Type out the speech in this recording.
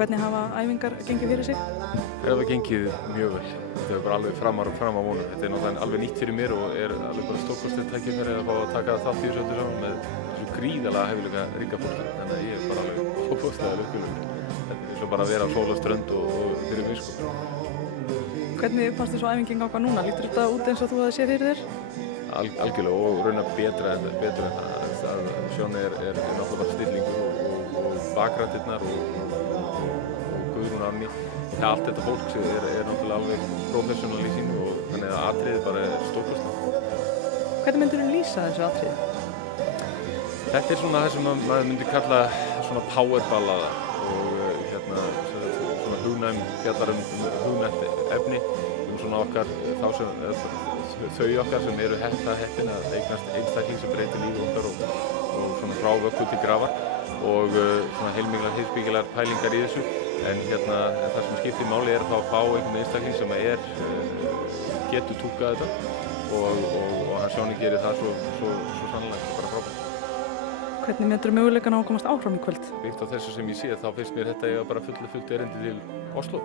Hvernig hafa æfingar gengið fyrir sig? Það hefur gengið mjög vel. Þetta er bara alveg fram á vonum. Þetta er náttúrulega alveg nýtt fyrir mér og er alveg bara stórkostlegt tækifæri að fá að taka þátt í þessu öllu saman með þessu gríðarlega hæfileika ríka fólki. Þannig að ég er bara alveg ofboðslega lukkulegur. Þetta er svo bara að vera á sólarströnd og fyrir mig sko. Hvernig fannst þér svo æfingin ganga núna? Lítur þetta út eins og þú hafði séð fyrir þér? Algjörlega og raunar betra en það. Sjóni er náttúrulega bara stillingur og bakrættirnar og Guðrún Árný. Allt þetta fólk er náttúrulega alveg professional í sínu og þannig að atriðið bara er stórkostlegt. Hvernig myndir þú lýsa þessu atriði? Þetta er svona það sem maður myndi kalla svona powerballada og svona hugnæm fjallar hugnæmt efni svona okkar þau okkar sem eru heppin að eignast einstakling sem breytir lífi okkar og svona frá vöggu til grafar og svona heilmiklar heimspekilegar pælingar í þessu en það sem skiptir máli er að fá einhvern einstakling sem getur túlkað þetta og hann Sjóni gerir það svo sannlega bara frábært. Hvernig metur möguleikana á að komast áfram í kvöld? Byggt á þessu sem ég sé þá finnst mér þetta eiga bara fullt erindi til Oslo.